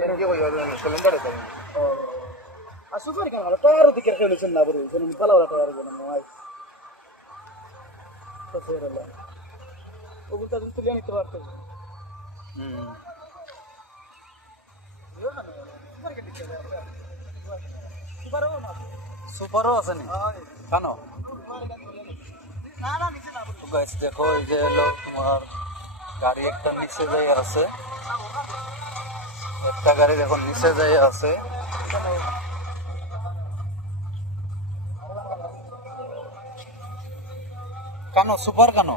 ট্যাঙ্কি কই সিলিন্ডার আছে ও আর সুপার কেন হলো টায়ার দিকে খেলেছেন না বড় কোন পালা টায়ার কেন নয় তো সেরলা ওগুলো তো তুলে নিতে পারতে সুপারও আছে নি কেন তো গাইস দেখো এই যে হলো তোমার গাড়ি একটা নিচে যাই আছে একটা গাড়ি দেখো নিচে যাই আছে কেন সুপার কেন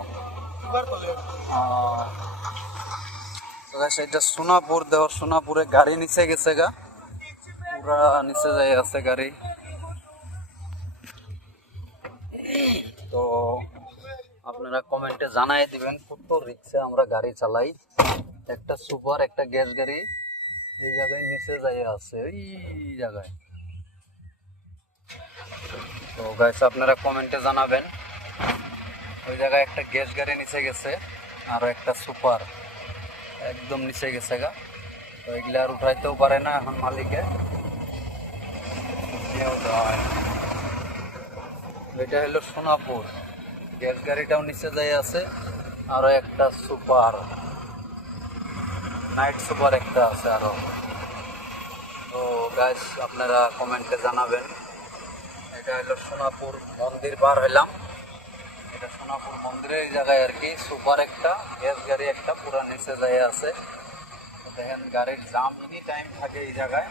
তো গাইস এটা সোনাপুর দেখো সোনাপুরে গাড়ি নিচে গেছে গা পুরা নিচে যাই আছে গাড়ি তো আপনারা কমেন্টে জানাই দিবেন কত রিক্সে আমরা গাড়ি চালাই একটা সুপার একটা গ্যাস গাড়ি এই জায়গায় নিচে যাই আছে এই জায়গায় তো গাইস আপনারা কমেন্টে জানাবেন ওই জায়গায় একটা গ্যাস গাড়ি নিচে গেছে আর একটা সুপার একদম নিচে গেছে গা তো এগুলা আর উঠাইতেও পারে না এখন মালিকে এটা হলো সোনাপুর গ্যাস গাড়িটাও নিচে যাই আছে আরো একটা সুপার নাইট সুপার একটা আছে আরো তো গাইস আপনারা কমেন্টে জানাবেন এটা হলো সোনাপুর মন্দির পার হইলাম এটা সোনাপুর মন্দিরের এই জায়গায় আর কি সুপার একটা গ্যাস গাড়ি একটা পুরা নিচে যাই আছে দেখেন গাড়ির জাম এনি টাইম থাকে এই জায়গায়